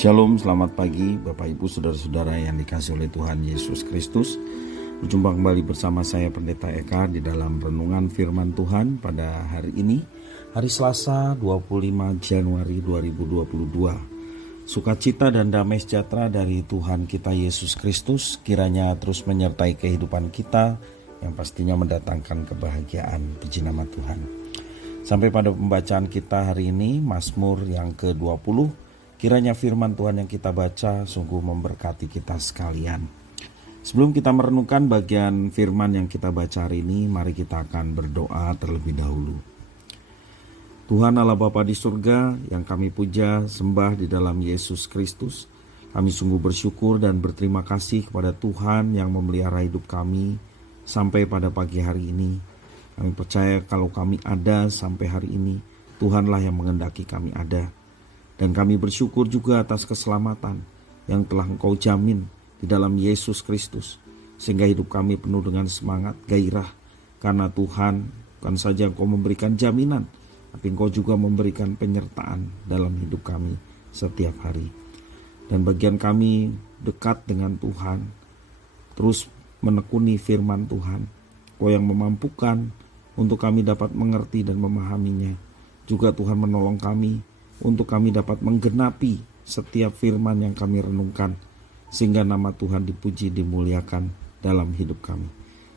Shalom, selamat pagi Bapak Ibu Saudara-saudara yang dikasihi oleh Tuhan Yesus Kristus. Berjumpa kembali bersama saya Pendeta Eka di dalam renungan firman Tuhan pada hari ini, hari Selasa 25 Januari 2022. Sukacita dan damai sejahtera dari Tuhan kita Yesus Kristus kiranya terus menyertai kehidupan kita yang pastinya mendatangkan kebahagiaan. Puji nama Tuhan. Sampai pada pembacaan kita hari ini, Mazmur yang ke-20. Kiranya firman Tuhan yang kita baca sungguh memberkati kita sekalian. Sebelum kita merenungkan bagian firman yang kita baca hari ini, mari kita akan berdoa terlebih dahulu. Tuhan Allah Bapa di surga yang kami puja sembah di dalam Yesus Kristus, kami sungguh bersyukur dan berterima kasih kepada Tuhan yang memelihara hidup kami sampai pada pagi hari ini. Kami percaya kalau kami ada sampai hari ini, Tuhanlah yang mengendaki kami ada. Dan kami bersyukur juga atas keselamatan yang telah Engkau jamin di dalam Yesus Kristus. Sehingga hidup kami penuh dengan semangat, gairah. Karena Tuhan bukan saja Engkau memberikan jaminan, tapi Engkau juga memberikan penyertaan dalam hidup kami setiap hari. Dan bagian kami dekat dengan Tuhan, terus menekuni firman Tuhan. Engkau yang memampukan untuk kami dapat mengerti dan memahaminya. Juga Tuhan menolong kami untuk kami dapat menggenapi setiap firman yang kami renungkan, sehingga nama Tuhan dipuji, dimuliakan dalam hidup kami.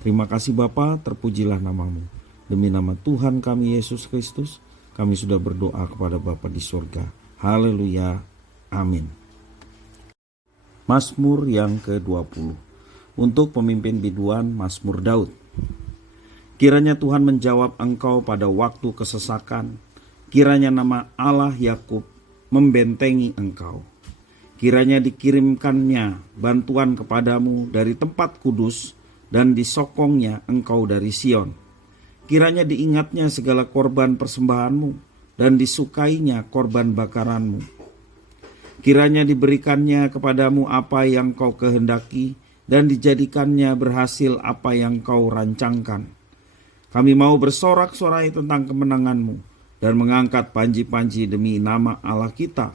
Terima kasih Bapa, terpujilah namamu. Demi nama Tuhan kami Yesus Kristus, kami sudah berdoa kepada Bapa di surga. Haleluya, amin. Mazmur yang ke-20. Untuk pemimpin biduan, Mazmur Daud. Kiranya Tuhan menjawab engkau pada waktu kesesakan. Kiranya nama Allah Yakub membentengi engkau. Kiranya dikirimkannya bantuan kepadamu dari tempat kudus dan disokongnya engkau dari Sion. Kiranya diingatnya segala korban persembahanmu dan disukainya korban bakaranmu. Kiranya diberikannya kepadamu apa yang kau kehendaki dan dijadikannya berhasil apa yang kau rancangkan. Kami mau bersorak-sorai tentang kemenanganmu dan mengangkat panji-panji demi nama Allah kita.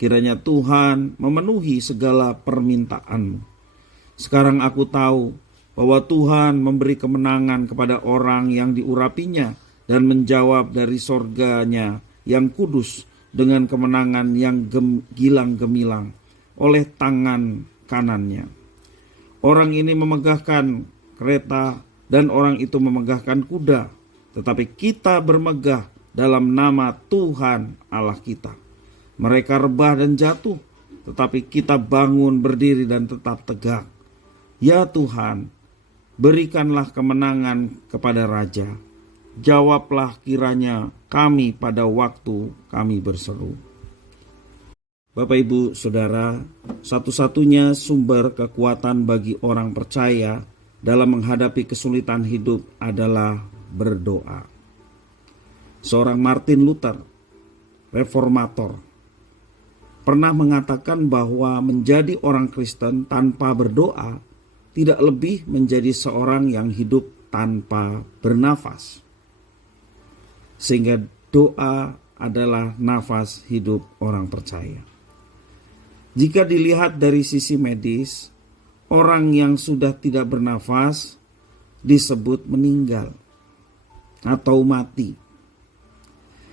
Kiranya Tuhan memenuhi segala permintaanmu. Sekarang aku tahu bahwa Tuhan memberi kemenangan kepada orang yang diurapinya dan menjawab dari sorganya yang kudus dengan kemenangan yang gilang gemilang oleh tangan kanannya. Orang ini memegahkan kereta dan orang itu memegahkan kuda, tetapi kita bermegah dalam nama Tuhan Allah kita. Mereka rebah dan jatuh, tetapi kita bangun berdiri dan tetap tegak. Ya Tuhan, berikanlah kemenangan kepada Raja. Jawablah kiranya kami pada waktu kami berseru. Bapak Ibu Saudara, satu-satunya sumber kekuatan bagi orang percaya dalam menghadapi kesulitan hidup adalah berdoa. Seorang Martin Luther, reformator, pernah mengatakan bahwa menjadi orang Kristen tanpa berdoa tidak lebih menjadi seorang yang hidup tanpa bernafas. Sehingga doa adalah nafas hidup orang percaya. Jika dilihat dari sisi medis, orang yang sudah tidak bernafas disebut meninggal atau mati.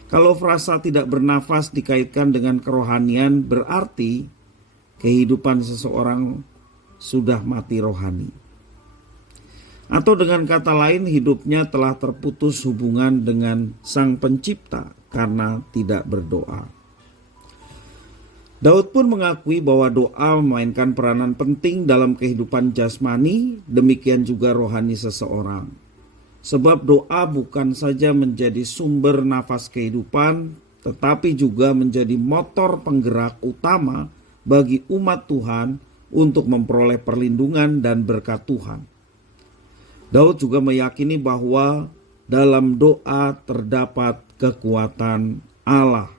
Kalau frasa tidak bernafas dikaitkan dengan kerohanian, berarti kehidupan seseorang sudah mati rohani. Atau dengan kata lain, hidupnya telah terputus hubungan dengan Sang Pencipta karena tidak berdoa. Daud pun mengakui bahwa doa memainkan peranan penting dalam kehidupan jasmani, demikian juga rohani seseorang. Sebab doa bukan saja menjadi sumber nafas kehidupan, tetapi juga menjadi motor penggerak utama bagi umat Tuhan untuk memperoleh perlindungan dan berkat Tuhan. Daud juga meyakini bahwa dalam doa terdapat kekuatan Allah.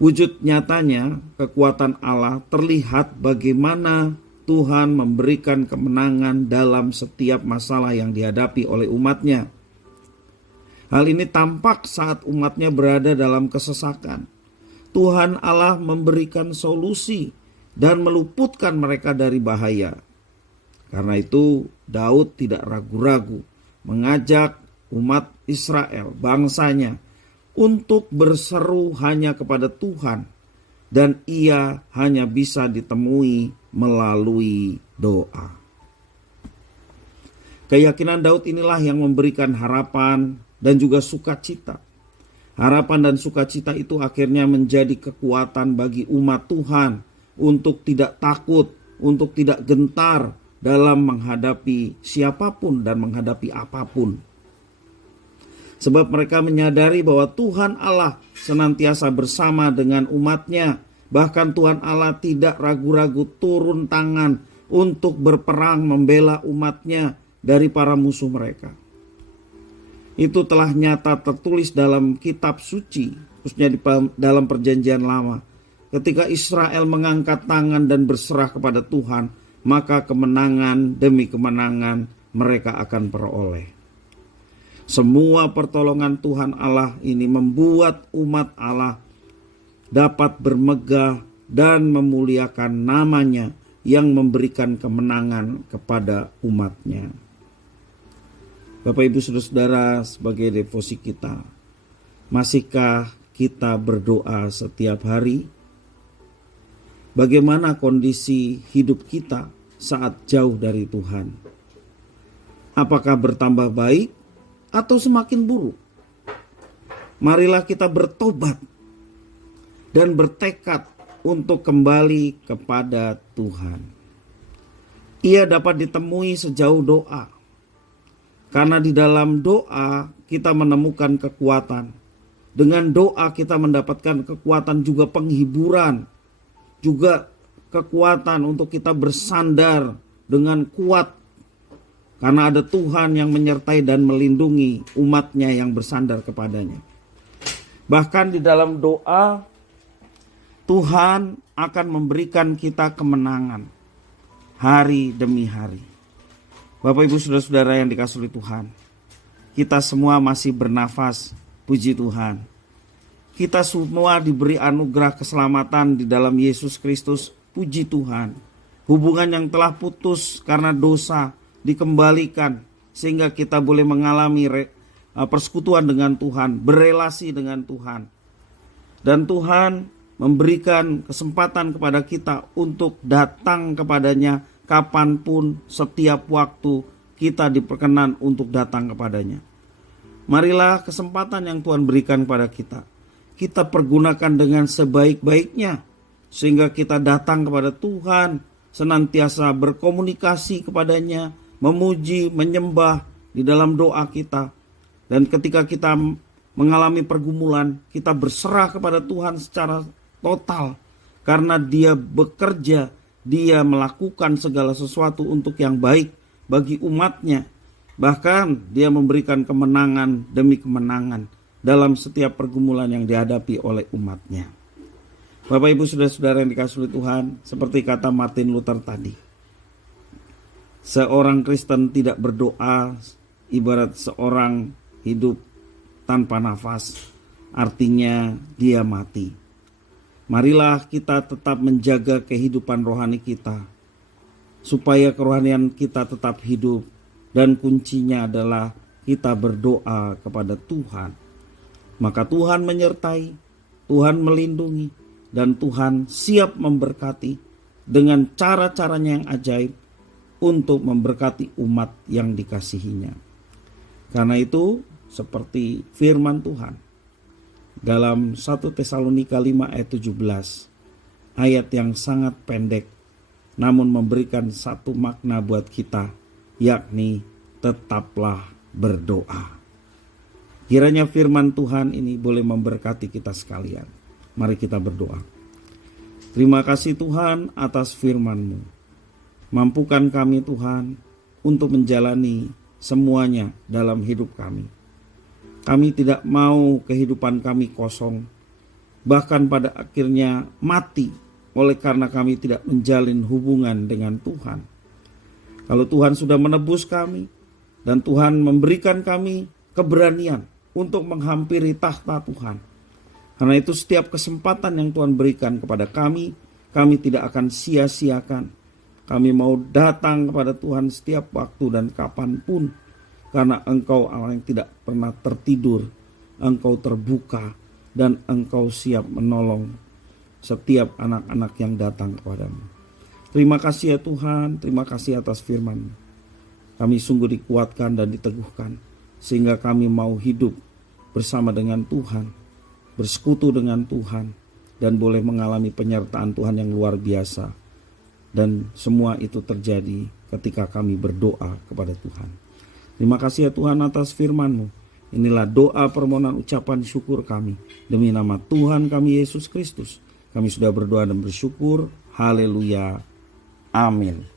Wujud nyatanya kekuatan Allah terlihat bagaimana Tuhan memberikan kemenangan dalam setiap masalah yang dihadapi oleh umatnya. Hal ini tampak saat umatnya berada dalam kesesakan. Tuhan Allah memberikan solusi dan meluputkan mereka dari bahaya. Karena itu Daud tidak ragu-ragu mengajak umat Israel, bangsanya, untuk berseru hanya kepada Tuhan, dan ia hanya bisa ditemui melalui doa. Keyakinan Daud inilah yang memberikan harapan dan juga sukacita. Harapan dan sukacita itu akhirnya menjadi kekuatan bagi umat Tuhan untuk tidak takut, untuk tidak gentar dalam menghadapi siapapun dan menghadapi apapun. Sebab mereka menyadari bahwa Tuhan Allah senantiasa bersama dengan umatnya. Bahkan Tuhan Allah tidak ragu-ragu turun tangan untuk berperang membela umatnya dari para musuh mereka. Itu telah nyata tertulis dalam kitab suci, khususnya di dalam perjanjian lama. Ketika Israel mengangkat tangan dan berserah kepada Tuhan, maka kemenangan demi kemenangan mereka akan peroleh. Semua pertolongan Tuhan Allah ini membuat umat Allah dapat bermegah dan memuliakan namanya yang memberikan kemenangan kepada umatnya. Bapak Ibu Saudara-saudara, sebagai devosi kita, masihkah kita berdoa setiap hari? Bagaimana kondisi hidup kita saat jauh dari Tuhan? Apakah bertambah baik atau semakin buruk? Marilah kita bertobat dan bertekad untuk kembali kepada Tuhan. Ia dapat ditemui sejauh doa. Karena di dalam doa kita menemukan kekuatan. Dengan doa kita mendapatkan kekuatan juga penghiburan. Juga kekuatan untuk kita bersandar dengan kuat. Karena ada Tuhan yang menyertai dan melindungi umatnya yang bersandar kepadanya. Bahkan di dalam doa, Tuhan akan memberikan kita kemenangan hari demi hari. Bapak Ibu Saudara-saudara yang dikasihi oleh Tuhan, kita semua masih bernafas, puji Tuhan. Kita semua diberi anugerah keselamatan di dalam Yesus Kristus, puji Tuhan. Hubungan yang telah putus karena dosa dikembalikan sehingga kita boleh mengalami persekutuan dengan Tuhan, berelasi dengan Tuhan. Dan Tuhan memberikan kesempatan kepada kita untuk datang kepadanya kapanpun, setiap waktu kita diperkenan untuk datang kepadanya. Marilah kesempatan yang Tuhan berikan kepada kita pergunakan dengan sebaik-baiknya, sehingga kita datang kepada Tuhan, senantiasa berkomunikasi kepadanya, memuji, menyembah di dalam doa kita. Dan ketika kita mengalami pergumulan, kita berserah kepada Tuhan secara total, karena Dia bekerja, Dia melakukan segala sesuatu untuk yang baik bagi umatnya. Bahkan Dia memberikan kemenangan demi kemenangan dalam setiap pergumulan yang dihadapi oleh umatnya. Bapak Ibu Saudara-saudara yang dikasihi Tuhan, seperti kata Martin Luther tadi, seorang Kristen tidak berdoa ibarat seorang hidup tanpa nafas, artinya dia mati. Marilah kita tetap menjaga kehidupan rohani kita, supaya kerohanian kita tetap hidup, dan kuncinya adalah kita berdoa kepada Tuhan. Maka Tuhan menyertai, Tuhan melindungi, dan Tuhan siap memberkati dengan cara-caranya yang ajaib untuk memberkati umat yang dikasihinya. Karena itu, seperti firman Tuhan dalam 1 Tesalonika 5 ayat 17, ayat yang sangat pendek namun memberikan satu makna buat kita, yakni tetaplah berdoa. Kiranya firman Tuhan ini boleh memberkati kita sekalian. Mari kita berdoa. Terima kasih Tuhan atas firman-Mu. Mampukan kami Tuhan untuk menjalani semuanya dalam hidup kami. Kami tidak mau kehidupan kami kosong, bahkan pada akhirnya mati oleh karena kami tidak menjalin hubungan dengan Tuhan. Kalau Tuhan sudah menebus kami dan Tuhan memberikan kami keberanian untuk menghampiri tahta Tuhan, Karena itu setiap kesempatan yang Tuhan berikan kepada kami tidak akan sia-siakan. Kami mau datang kepada Tuhan setiap waktu dan kapanpun. Karena Engkau Allah yang tidak pernah tertidur. Engkau terbuka dan Engkau siap menolong setiap anak-anak yang datang kepadamu. Terima kasih ya Tuhan, terima kasih atas firman. Kami sungguh dikuatkan dan diteguhkan. Sehingga kami mau hidup bersama dengan Tuhan, bersekutu dengan Tuhan, dan boleh mengalami penyertaan Tuhan yang luar biasa. Dan semua itu terjadi ketika kami berdoa kepada Tuhan. Terima kasih ya Tuhan atas firman-Mu. Inilah doa permohonan ucapan syukur kami. Demi nama Tuhan kami Yesus Kristus. Kami sudah berdoa dan bersyukur. Haleluya. Amin.